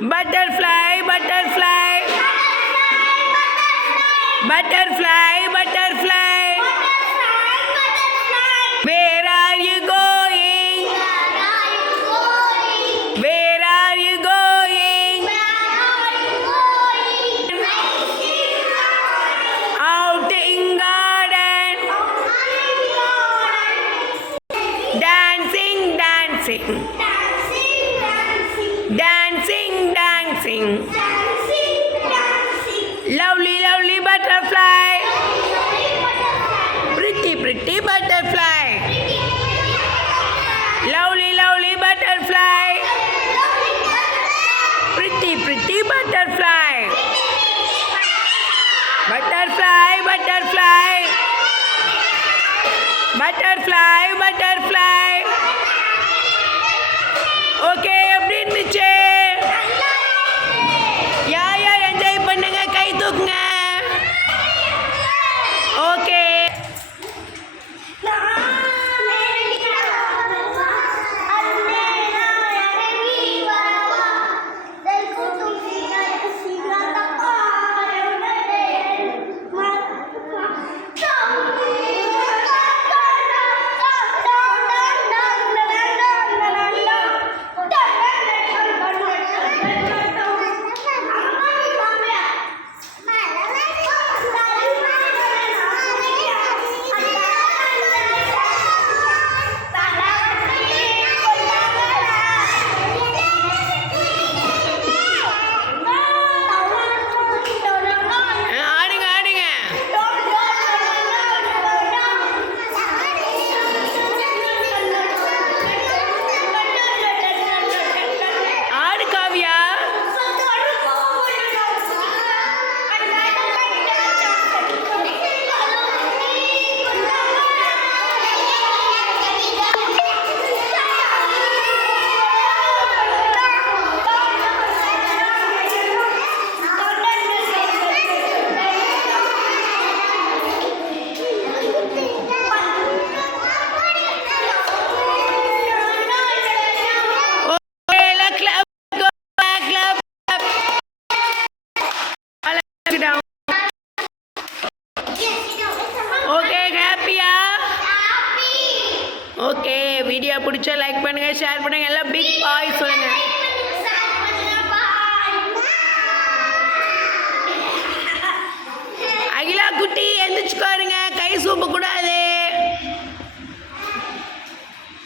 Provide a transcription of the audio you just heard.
butterfly butterfly. Butterfly butterfly. Where are you going? Where are you going? Out in garden. Dancing dancing dancing dancing Lovely, lovely butterfly. Pretty, pretty butterfly. Lovely, lovely butterfly. Pretty, pretty butterfly. Butterfly, butterfly. Butterfly, butterfly. Okay, bring the chair. Okay video பிடிச்சா like பண்ணுங்கள் share பண்ணுங்கள் எல்லாம் big பாய் சொல்லுங்கள் அகிலா குட்டி எந்திரிச்சுக்காருங்க கை சூப்ப கூடாது.